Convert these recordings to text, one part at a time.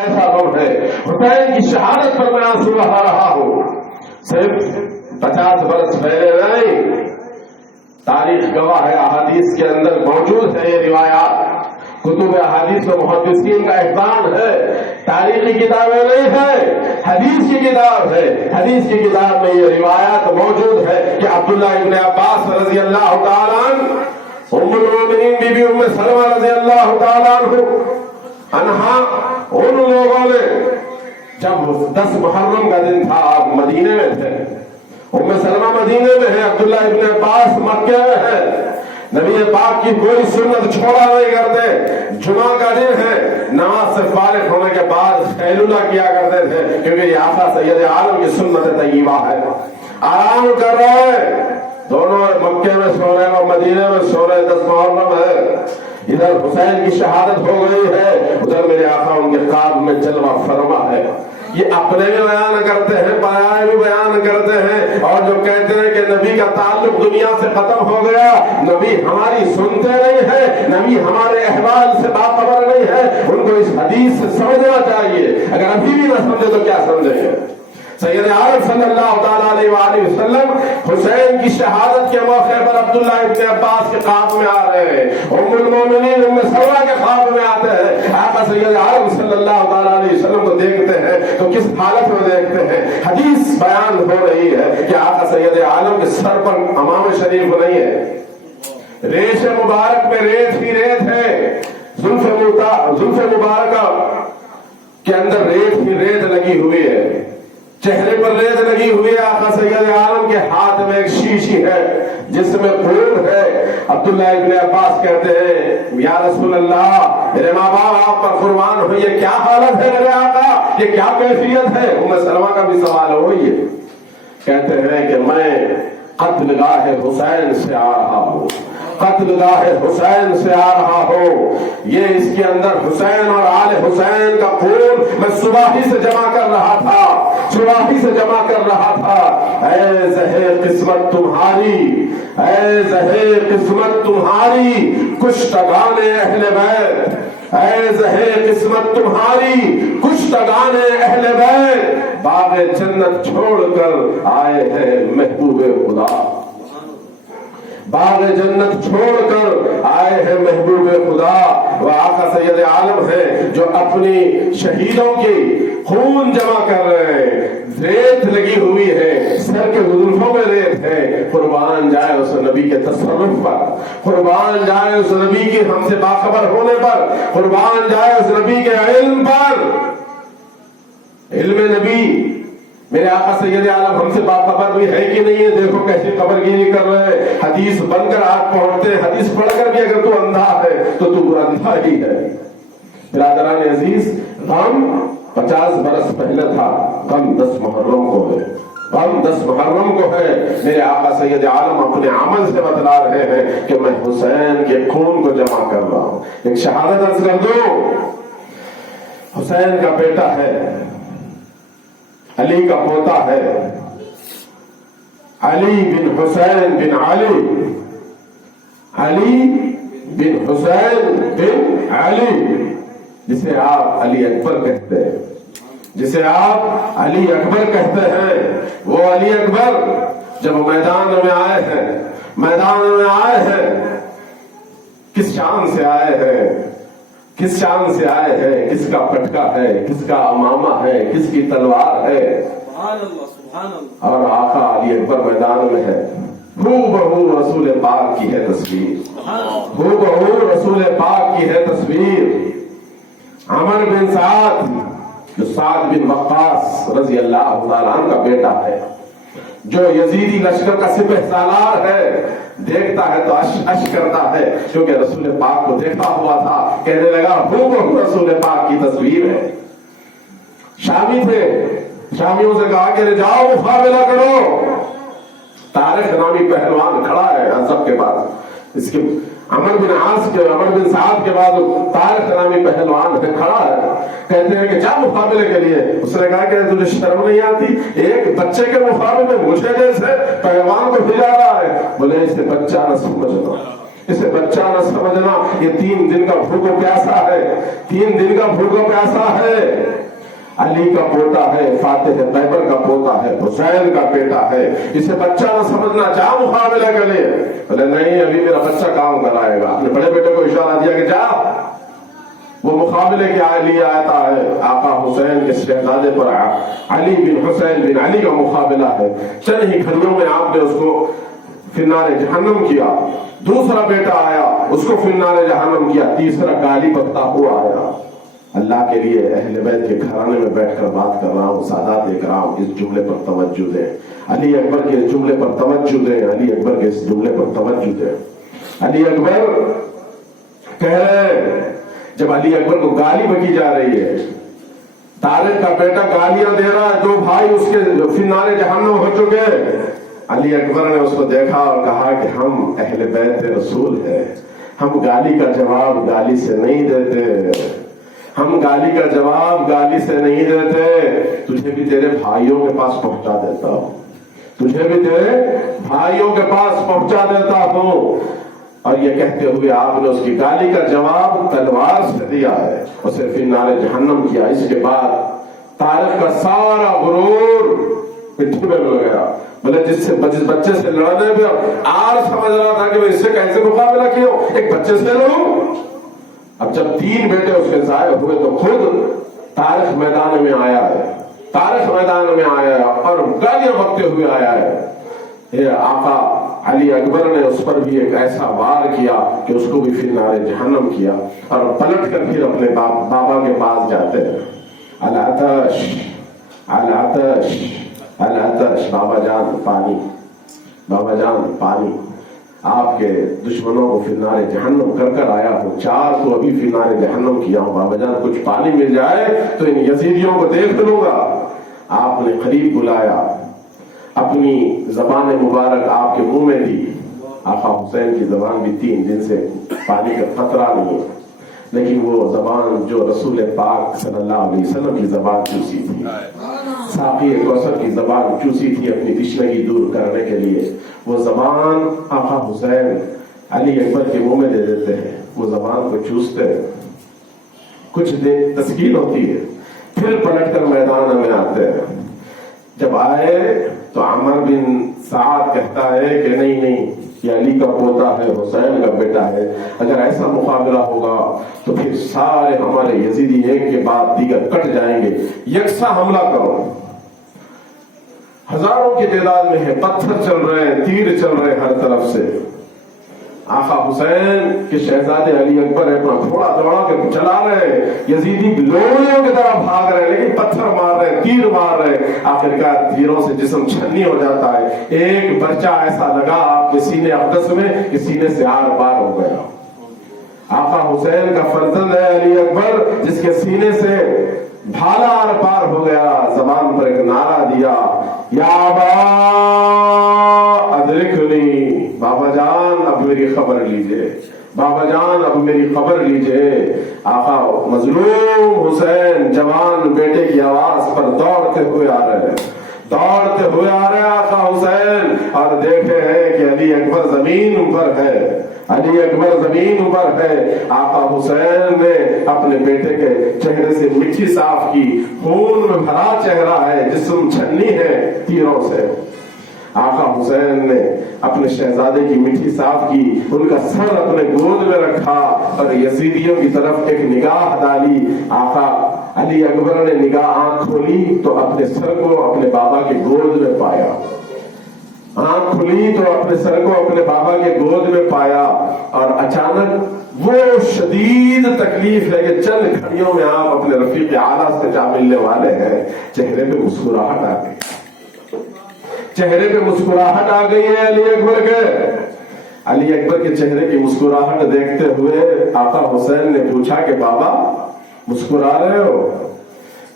ایسا غم ہے حسین کی شہادت پر میں آنسو بہا رہا ہوں. صرف 50 برس پہلے نہیں، تاریخ گواہ ہے، احادیث کے اندر موجود ہے یہ روایات. کتب احادیث و محدثین کا احسان ہے، تاریخی کتابیں نہیں ہے، حدیث کی کتاب ہے. حدیث کی کتاب میں یہ روایات موجود ہے کہ عبداللہ ابن عباس رضی اللہ تعالیٰ عنہ، ام المؤمنین بی بی ام سلمہ رضی اللہ تعالیٰ عنہا، ان لوگوں نے جب 10 محرم کا دن تھا، آپ مدینے میں تھے، ام سلمہ مدینے میں ہے، عبداللہ ابن عباس مکہ میں ہے. نبی پاک کی کوئی سنت چھوڑا نہیں کرتے. جمعہ کا دن ہے، نماز سے فارغ ہونے کے بعد خیلولہ کیا کرتے تھے، کیونکہ یہ آقا سید عالم کی سنت طیبہ ہے. آرام کر رہے ہیں دونوں، مکے میں سو رہے اور مدینے میں سو رہے. 10 محرم ہے، ادھر حسین کی شہادت ہو گئی ہے، ادھر میرے آقا ان کے خواب میں جلوہ فرما ہے. یہ اپنے بھی بیان کرتے ہیں، پرائے بھی بیان کرتے ہیں، اور جو کہتے ہیں کہ نبی کا تعلق دنیا سے ختم ہو گیا، نبی ہماری سنتے نہیں ہیں، نبی ہمارے احوال سے باخبر نہیں ہے، ان کو اس حدیث سے سمجھنا چاہیے. اگر ابھی بھی نہ سمجھے تو کیا سمجھیں گے؟ سید عالم صلی اللہ تعالیٰ علیہ وآلہ وسلم حسین کی شہادت کے موقع پر عبداللہ ابن عباس کے خواب میں آ رہے ہیں، ام المومنین ام سلمہ کے خواب میں آتے ہیں. آقا سید عالم صلی اللہ تعالیٰ علیہ وسلم کو دیکھتے ہیں تو کس حالت میں دیکھتے ہیں؟ حدیث بیان ہو رہی ہے کہ آقا سید عالم کے سر پر امام شریف نہیں ہے، ریش مبارک میں ریت ہی ریت ہے، زلف مبارکہ کے اندر ریت ہی ریت لگی ہوئی ہے، چہرے پر ریت لگی ہوئی ہے. آقا سید عالم کے ہاتھ میں ایک شیشی ہے جس میں خون ہے. عبداللہ ابن عباس کہتے ہیں یا رسول اللہ، میرے ماں باپ آپ پر قربان ہوئی، یہ کیا حالت ہے میرے آقا، یہ کیا کیفیت ہے؟ ام سلمہ کا بھی سوال ہوئی ہے. کہتے ہیں کہ میں قتل گاہ حسین سے آ رہا ہوں، قتل گاہ حسین سے آ رہا ہوں. یہ اس کے اندر حسین اور آل حسین کا خون میں صبح ہی سے جمع کر رہا تھا، صبح ہی سے جمع کر رہا تھا. اے زہر قسمت تمہاری، اے زہر قسمت تمہاری کشتگان اہل بیت، اے زہر قسمت تمہاری کشتگان اہل بیت، باغ جنت چھوڑ کر آئے ہیں محبوب خدا، باغ جنت چھوڑ کر آئے ہیں محبوب خدا. وہ آقا سید عالم ہے جو اپنی شہیدوں کی خون جمع کر رہے ہیں. ریت لگی ہوئی ہے، سر کے زلفوں میں ریت ہے. قربان جائے اس نبی کے تصرف پر، قربان جائے اس نبی کی ہم سے باخبر ہونے پر، قربان جائے اس نبی کے علم پر. علم نبی میرے آقا سید عالم ہم سے باخبر بھی ہے کہ نہیں ہے؟ دیکھو کیسی خبر گیری کر رہے ہیں، حدیث بن کر آپ پہنچتے ہیں. حدیث پڑھ کر بھی اگر تو اندھا ہے تو تو اندھا ہی ہے. برادران عزیز، غم 50 برس پہلے تھا، غم 10 محرم کو ہے، غم 10 محرم کو ہے. میرے آقا سید عالم اپنے عمل سے بتلا رہے ہیں کہ میں حسین کے خون کو جمع کر رہا ہوں. ایک شہادت عرض کر دو، حسین کا بیٹا ہے، علی کا پوتا ہے، علی بن حسین بن علی، علی بن حسین بن علی، جسے آپ علی اکبر کہتے ہیں، جسے آپ علی اکبر کہتے ہیں. وہ علی اکبر جب میدان میں آئے ہیں، میدان میں آئے ہیں، کس شان سے آئے ہیں، کس شان سے آئے ہیں، کس کا پٹکا ہے، کس کا امامہ ہے، کس کی تلوار ہے. سبحان اللہ سبحان اللہ. اور آقا علی اکبر میدان میں ہے. ہو بہو رسول پاک کی ہے تصویر، ہو بہو رسول پاک کی ہے تصویر. عمر بن سعد جو سعد بن وقاص رضی اللہ تعالیٰ عنہ کا بیٹا ہے، جو یزیدی لشکر کا سپہ سالار ہے، دیکھتا ہے تو اش کرتا ہے، کیونکہ رسول پاک کو دیکھا ہوا تھا. کہنے لگا ہو بہو رسول پاک کی تصویر ہے. شامی تھے، شامیوں سے کہا کہ جاؤ مقابلہ کرو. طارق نامی پہلوان کھڑا ہے عزب کے بعد، اس کے عمر بن عاص کے، عمر بن سعد کے بعد طارق نامی پہلوان ہے، کھڑا ہے. کہتے ہیں کہ جا مقابلے کے لیے. اس نے کہا کہ تجھے شرم نہیں آتی، ایک بچے کے مقابلے میں مجھے جیسے پہلوان کو بھجا رہا ہے؟ بولے اسے بچہ نہ سمجھنا، اسے بچہ نہ سمجھنا، یہ 3 دن کا بھوکا پیاسا ہے، 3 دن کا بھوکا پیاسا ہے۔ علی کا پوتا ہے، فاتح خیبر کا پوتا ہے، حسین کا بیٹا ہے، اسے بچہ نہ سمجھنا، جا مقابلہ کے لیے۔ بولے نہیں، ابھی میرا بچہ کام کرائے گا۔ اپنے بڑے بیٹے کو اشارہ دیا کہ جا، وہ مقابلے کے لیے آتا ہے۔ آقا حسین کے شہزادے پر علی بن حسین بن علی کا مقابلہ ہے۔ چند ہی گھڑیوں میں آپ نے اس کو فنار جہنم کیا۔ دوسرا بیٹا آیا، اس کو فنار جہنم کیا۔ تیسرا گالی بکتا ہوا آیا۔ اللہ کے لیے اہل بیت کے گھرانے میں بیٹھ کر بات کر رہا ہوں، سادات اکرام اس جملے پر توجہ دیں، علی اکبر کے اس جملے پر توجہ دیں، علی اکبر کے اس جملے پر توجہ دیں۔ علی اکبر کہہ رہے، جب علی اکبر کو گالی بکی جا رہی ہے، طارق کا بیٹا گالیاں دے رہا ہے، 2 بھائی اس کے فنار جہنم ہو چکے، علی اکبر نے اس کو دیکھا اور کہا کہ ہم اہل بیت رسول ہیں، ہم گالی کا جواب گالی سے نہیں دیتے، ہم گالی کا جواب گالی سے نہیں دیتے، تجھے بھی تیرے بھائیوں کے پاس پہنچا دیتا ہوں، تجھے بھی تیرے بھائیوں کے پاس پہنچا دیتا ہوں۔ اور یہ کہتے ہوئے آپ نے اس کی گالی کا جواب تلوار سے دیا ہے، اسے فنار جہنم کیا۔ اس کے بعد طارق کا سارا غرور پٹھی میں مل گیا۔ بولے جس بچے سے لڑنے پہ آر سمجھ رہا تھا کہ میں اس سے کیسے مقابلہ کیا، ایک بچے سے لڑوں۔ اب جب 3 بیٹے اس کے ضائع ہوئے تو خود طارق میدان میں آیا ہے، طارق میدان میں آیا ہے اور گالیاں بکتے ہوئے آیا ہے۔ یہ آقا علی اکبر نے اس پر بھی ایک ایسا وار کیا کہ اس کو بھی فنار جہنم کیا، اور پلٹ کر پھر اپنے بابا کے پاس جاتے ہیں۔ العطش العطش العطش، بابا جان پانی، بابا جان پانی۔ آپ کے دشمنوں کو فنار جہنم کر کر آیا ہوں، 4 کو ابھی فنار جہنم کیا ہوں، بابا جان کچھ پانی مل جائے تو ان یزیدیوں کو دیکھ لوں گا۔ آپ نے قریب بلایا، اپنی زبان مبارک آپ کے منہ میں دی۔ آقا حسین کی زبان بھی 3 دن سے پانی کا خطرہ نہیں ہے، لیکن وہ زبان جو رسول پاک صلی اللہ علیہ وسلم کی زبان چوسی تھی، ساقی کوثر کی زبان چوسی تھی اپنی تشنگی دور کرنے کے لیے، وہ زبان آقا حسین علی اکبر کے منہ میں دے دیتے ہیں، وہ زبان کو چوستے ہیں، کچھ دیر تسکین ہوتی ہے، پھر پلٹ کر میدان میں آتے ہیں۔ جب آئے تو عمر بن سعد کہتا ہے کہ نہیں، یہ علی کا پوتا ہے، حسین کا بیٹا ہے، اگر ایسا مقابلہ ہوگا تو پھر سارے ہمارے یزیدی ایک کے بعد دیگر کٹ جائیں گے، یکساں حملہ کرو۔ ہزاروں کی تعداد میں ہے، پتھر چل رہے ہیں، تیر چل رہے ہیں ہر طرف سے۔ آقا حسین کے شہزادے علی اکبر اپنا گھوڑا دوڑا کے چلا رہے، یزیدی لوڑیوں کی طرح بھاگ رہے، لیکن پتھر مار رہے، تیر مار رہے، آخرکار تیروں سے جسم چھنی ہو جاتا ہے۔ ایک برچہ ایسا لگا آپ کے سینے اقدس میں کہ سینے سے آر پار ہو گیا۔ آقا حسین کا فرزند ہے علی اکبر، جس کے سینے سے بھالا آر پار ہو گیا، زبان پر ایک نعرہ دیا، یا ابا ادرکنی، بابا جان اب میری خبر لیجئے، بابا جان اب میری خبر لیجئے۔ آقا مظلوم حسین جوان بیٹے کی آواز پر دوڑتے ہوئے آ رہے ہیں، دوڑتے ہوئے آ رہے ہیں آقا حسین، اور دیکھے ہیں کہ علی اکبر زمین پر ہے، علی اکبر زمین پر ہے۔ آقا حسین نے اپنے بیٹے کے چہرے سے مٹی صاف کی، خون میں بھرا چہرہ ہے، جسم چھنی ہے تیروں سے۔ آقا حسین نے اپنے شہزادے کی مٹی صاف کی، ان کا سر اپنے گود میں رکھا اور یزیدیوں کی طرف ایک نگاہ ڈالی۔ آقا علی اکبر نے نگاہ آنکھ کھولی تو اپنے سر کو اپنے بابا کے گود میں پایا، آنکھ کھلی تو اپنے سر کو اپنے بابا کے گود میں پایا، اور اچانک وہ شدید تکلیف ہے کہ چند گھڑیوں میں آپ اپنے رفیق اعلیٰ سے جا ملنے والے ہیں، چہرے پہ مسکراہٹ آ گئی، چہرے پہ مسکراہٹ آ گئی ہے علی اکبر کے۔ علی اکبر کے چہرے کی مسکراہٹ دیکھتے ہوئے آقا حسین نے پوچھا کہ بابا مسکرا رہے ہو؟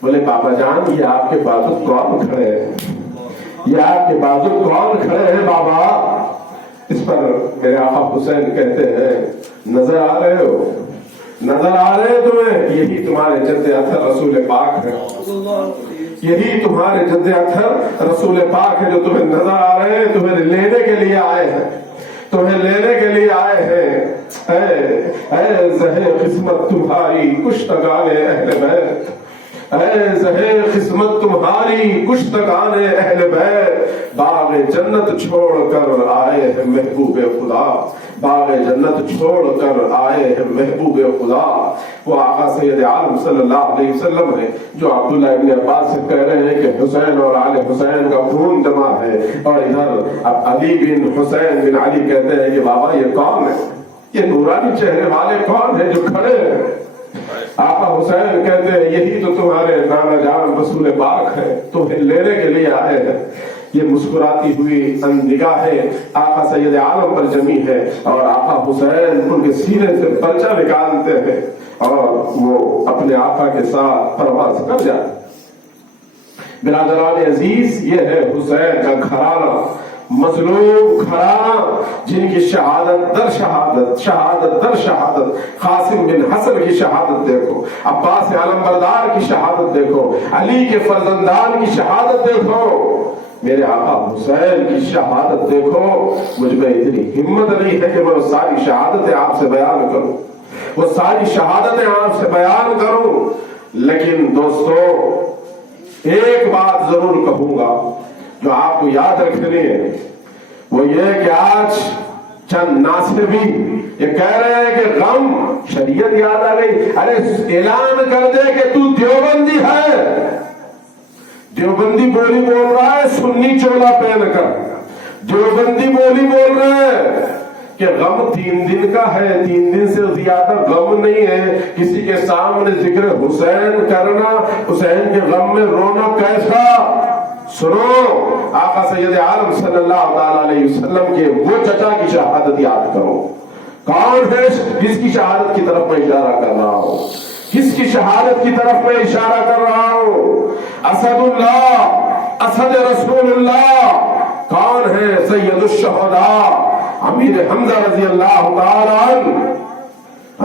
بولے بابا جان یہ آپ کے بازو کون کھڑے ہیں، یہ آپ کے بازو کون کھڑے ہیں بابا؟ اس پر میرے آقا حسین کہتے ہیں نظر آ رہے ہو، نظر آ رہے تمہیں، یہی تمہارے جد اطہر رسول پاک ہے، یہی تمہارے جد اطہر رسول پاک ہے جو تمہیں نظر آ رہے ہیں، تمہیں لینے کے لیے آئے ہیں، تمہیں لینے کے لیے آئے ہیں. اے زہے قسمت تمہاری کشتگان اہل بیت، اے زہے قسمت تمہاری کشتگان اہل بیت، باغ جنت چھوڑ کر آئے ہیں محبوب خدا، باغ جنت چھوڑ کر آئے ہیں محبوب خدا. وہ آقا سید عالم صلی اللہ علیہ وسلم ہے جو عبداللہ ابن عباس سے کہہ رہے ہیں کہ حسین اور آل حسین کا خون جمع ہے، اور ادھر اب علی بن حسین بن علی کہتے ہیں کہ بابا یہ کون ہے، یہ نورانی چہرے والے کون ہیں جو کھڑے ہیں؟ آقا حسین کہتے ہیں یہی تو تمہارے نانا جان رسول پاک ہے، تمہیں لینے کے لیے آئے ہیں. یہ مسکراتی ہوئی نگاہیں آقا سید عالم پر جمی ہے، اور آقا حسین ان کے سینے سے پرچہ نکالتے ہیں اور وہ اپنے آقا کے ساتھ پرواز کر جاتے. برادران عزیز، یہ ہے حسین کا گھرانہ، مظلوم گھرانہ، جن کی شہادت در شہادت، شہادت در شہادت. قاسم بن حسن کی شہادت دیکھو، عباس علمبردار کی شہادت دیکھو، علی کے فرزندان کی شہادت دیکھو، میرے آقا حسین کی شہادت دیکھو. مجھ میں اتنی ہمت نہیں ہے کہ میں وہ ساری شہادتیں آپ سے بیان کروں، وہ ساری شہادتیں آپ سے بیان کروں، لیکن دوستو ایک بات ضرور کہوں گا جو آپ کو یاد رکھنی ہے، وہ یہ کہ آج چند ناصبی یہ کہہ رہے ہیں کہ غم، شریعت یاد آ گئی. ارے اعلان کر دے کہ تو دیوبندی ہے، دیوبندی بولی بول رہا ہے سنی چولا پہن کر، دیوبندی بولی بول رہا ہے کہ غم 3 دن کا ہے، 3 دن سے زیادہ غم نہیں ہے. کسی کے سامنے ذکر حسین کرنا، حسین کے غم میں رونا کیسا؟ سنو، آقا سید عالم صلی اللہ تعالی علیہ وسلم کے وہ چچا کی شہادت یاد کرو. کون ہے جس کی شہادت کی طرف میں اشارہ کر رہا ہوں؟ کس کی شہادت کی طرف میں اشارہ کر رہا ہوں؟ اسد اللہ، اسد رسول اللہ. کون ہے؟ سید الشہداء امیر حمزہ رضی اللہ تعالی عنہ.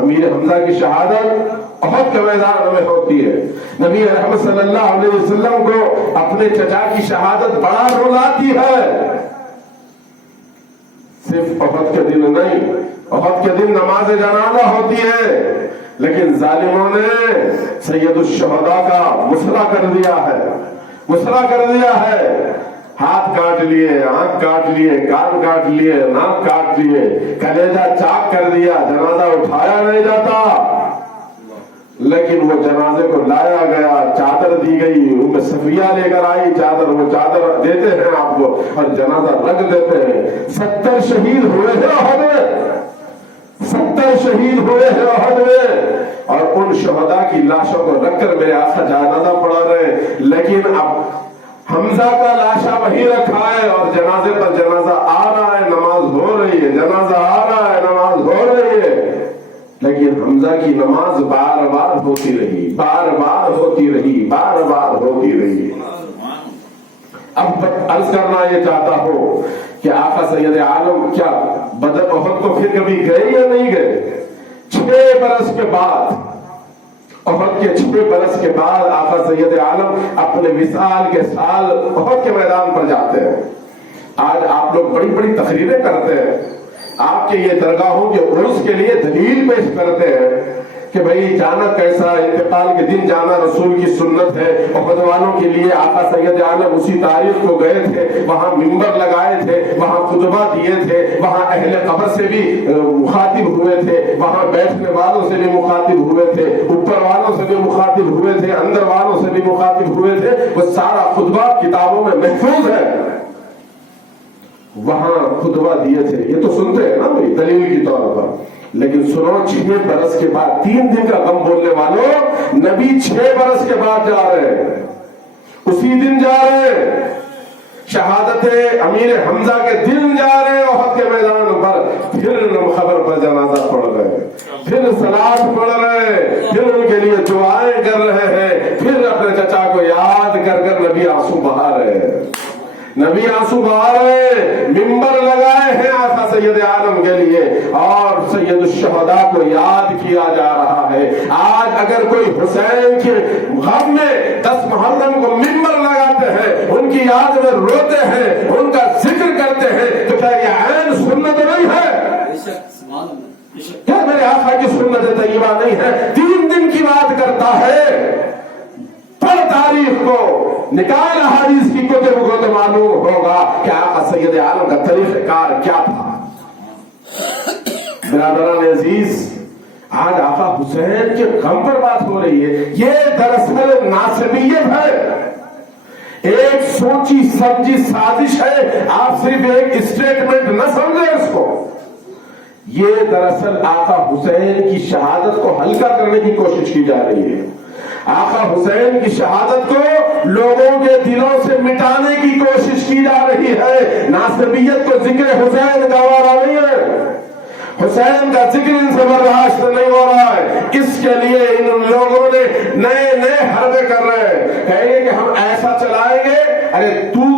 امیر حمزہ کی شہادت احد کے میدان میں ہوتی ہے. نبی رحمت صلی اللہ علیہ وسلم کو اپنے چچا کی شہادت بڑا رلاتی ہے. صرف احد کے دن نہیں، احد کے دن نماز جنازہ ہوتی ہے، لیکن ظالموں نے سید الشہداء کا مسئلہ کر دیا ہے، مسئلہ کر دیا ہے. ہاتھ کاٹ لیے، آنکھ کاٹ لیے، کان کاٹ لیے، ناک کاٹ لیے، کلیجہ چاک کر دیا، جنازہ اٹھایا نہیں جاتا. لیکن وہ جنازے کو لایا گیا، چادر دی گئی، ام صفیہ لے کر آئی چادر، وہ چادر دیتے ہیں آپ کو اور جنازہ رکھ دیتے ہیں. 70 شہید ہوئے ہیں احد میں، 70 شہید ہوئے ہیں احد میں، اور ان شہداء کی لاشوں کو رکھ کر میرے آقا جنازہ پڑھا رہے. لیکن اب حمزہ کا لاشا وہی رکھا ہے اور جنازے پر جنازہ آ رہا ہے، نماز ہو رہی ہے، جنازہ آ رہا ہے، نماز ہو رہی ہے. لیکن حمزہ کی نماز بار بار ہوتی رہی، بار بار ہوتی رہی، بار بار ہوتی رہی. اب عرض کرنا یہ چاہتا ہوں کہ آقا سید عالم کیا بدر احد کو پھر کبھی گئے یا نہیں گئے؟ 6 برس کے بعد، احد کے 6 برس کے بعد آقا سید عالم اپنے وصال کے سال احد کے میدان پر جاتے ہیں. آج آپ لوگ بڑی بڑی تقریریں کرتے ہیں، آپ کے یہ درگاہوں کے عرس کے لیے دلیل پیش کرتے ہیں کہ بھئی جانا کیسا، انتقال کے دن جانا رسول کی سنت ہے. احد والوں کے لیے آقا سید عالم اسی تاریخ کو گئے تھے، وہاں منبر لگائے تھے، وہاں خطبہ دیے تھے، وہاں اہل قبر سے بھی مخاطب ہوئے تھے، وہاں بیٹھنے والوں سے بھی مخاطب ہوئے تھے، اوپر والوں سے بھی مخاطب ہوئے تھے، اندر والوں سے بھی مخاطب ہوئے تھے. وہ سارا خطبہ کتابوں میں محفوظ ہے، وہاں خطبہ دیے تھے. یہ تو سنتے ہیں نا بھائی دلیل کی طور پر. لیکن سنو، 6 برس کے بعد، 3 دن کا غم بولنے والوں، نبی 6 برس کے بعد جا رہے ہیں، اسی دن جا رہے ہیں، شہادت امیر حمزہ کے دن جا رہے ہیں احد کے میدان پر. پھر خبر پر جنازہ پڑھ رہے، پھر صلاۃ پڑھ رہے، پھر ان کے لیے دعائیں کر رہے ہیں، پھر اپنے چچا کو یاد کر کر نبی آنسو بہا رہے ہیں، نبی آنسو بہا رہے. منبر لگائے ہیں آقا سید عالم کے لیے اور سید الشہداء کو یاد کیا جا رہا ہے. آج اگر کوئی حسین کے غم میں 10 محرم کو منبر لگاتے ہیں، ان کی یاد میں روتے ہیں، ان کا ذکر کرتے ہیں، تو کیا یہ عین سنت نہیں ہے؟ کیا میرے آقا کی سنت طیبہ نہیں ہے؟ 3 دن کی بات کرتا ہے، پڑھ تاریخ کو، نکال احادیث کی کتب کو تو معلوم ہوگا کہ آقا سید عالم کا طریقہ کار کیا تھا۔ برادران عزیز، آج آقا حسین کے غم پر بات ہو رہی ہے، یہ دراصل ناصبیت ہے، ایک سوچی سمجھی سازش ہے، آپ صرف ایک اسٹیٹمنٹ نہ سمجھیں اس کو، یہ دراصل آقا حسین کی شہادت کو ہلکا کرنے کی کوشش کی جا رہی ہے، آقا حسین کی شہادت کو لوگوں کے دلوں سے مٹانے کی کوشش کی جا رہی ہے۔ ناصبیت کو ذکر حسین گوارا نہیں ہے، حسین کا ذکر ان سے برداشت نہیں ہو رہا ہے، اس کے لیے ان لوگوں نے نئے حربے کر رہے ہیں، کہیں گے کہ ہم ایسا چلائیں گے، ارے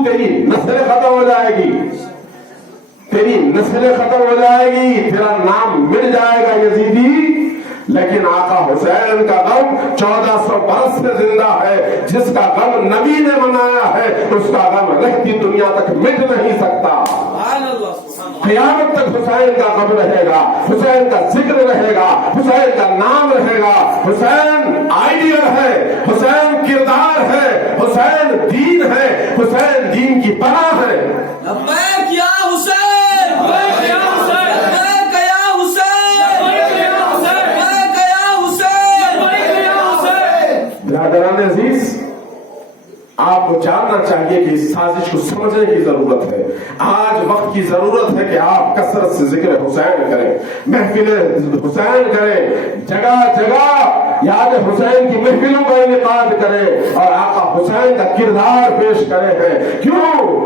تیری نسل ختم ہو جائے گی، تیری نسل ختم ہو جائے گی، تیرا نام مٹ جائے گا یزیدی۔ لیکن آقا حسین کا غم 1400 برس سے زندہ ہے، جس کا غم نبی نے منایا ہے اس کا غم رہتی دنیا تک مٹ نہیں سکتا، قیامت تک حسین کا غم رہے گا، حسین کا ذکر رہے گا، حسین کا نام رہے گا۔ حسین آئیڈیل ہے، حسین کردار ہے، حسین دین ہے، حسین دین کی پناہ ہے۔ لبیک یا حسین، لبیک یا حسین، لبیک یا حسین، لبیک یا حسین، لبیک یا حسین، لبیک یا حسین۔ برادران عزیز، آپ کو جاننا چاہیے کہ اس سازش کو سمجھنے کی ضرورت ہے۔ آج وقت کی ضرورت ہے کہ آپ کثرت سے ذکر حسین کریں، محفل حسین کریں، جگہ جگہ یاد حسین کی محفلوں کا انعقاد کریں اور آقا حسین کا کردار پیش کرے ہیں۔ کیوں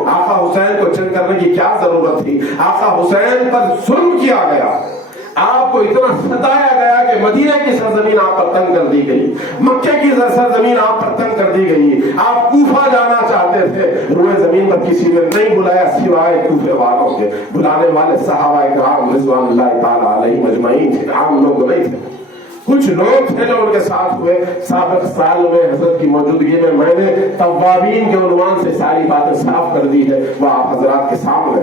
آقا حسین کو چن کرنے کی کیا ضرورت تھی؟ آقا حسین پر ظلم کیا گیا، آپ کو اتنا ستایا گیا کہ مدینہ کی سرزمین آپ پر تنگ کر دی گئی، مکے کی سرزمین آپ پر تنگ کر دی گئی، آپ کوفہ جانا چاہتے تھے، روئے زمین پر کسی نے نہیں بلایا سوائے کوفے والوں کے، بلانے والے صحابہ کرام رضوان اللہ تعالی علیہم اجمعین تھے، عام لوگ نہیں تھے، کچھ لوگ تھے جو ان کے ساتھ ہوئے۔ سابق سال میں حضرت کی موجودگی میں نے توابین کے عنوان سے ساری باتیں صاف کر دی ہے، وہ آپ حضرات کے سامنے۔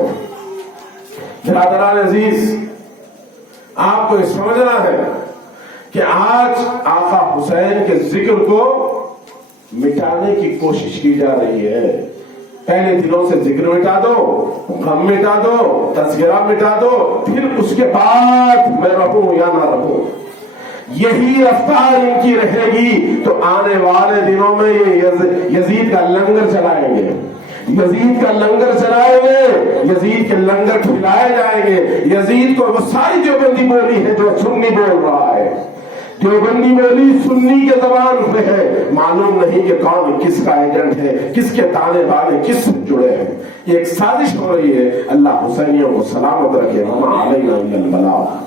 برادران عزیز، آپ کو یہ سمجھنا ہے کہ آج آقا حسین کے ذکر کو مٹانے کی کوشش کی جا رہی ہے۔ پہلے دنوں سے ذکر مٹا دو، غم مٹا دو، تذکرہ مٹا دو، پھر اس کے بعد میں رہوں یا نہ رہوں، یہی رفتار ان کی رہے گی تو آنے والے دنوں میں یہ یزید کا لنگر چلائیں گے، یزید کا لنگر چلائیں گے، یزید کے لنگر کھلائے جائیں گے۔ یزید کو وہ ساری دیوبندی بولی ہے جو سنی بول رہا ہے، دیوبندی بولی سنی کے زبان پہ ہے، معلوم نہیں کہ کون کس کا ایجنٹ ہے، کس کے تانے بانے کس سے جڑے ہیں۔ یہ ایک سازش ہو رہی ہے۔ اللہ حسینیوں کو سلامت رکھے۔ وما علینا الا البلاغ۔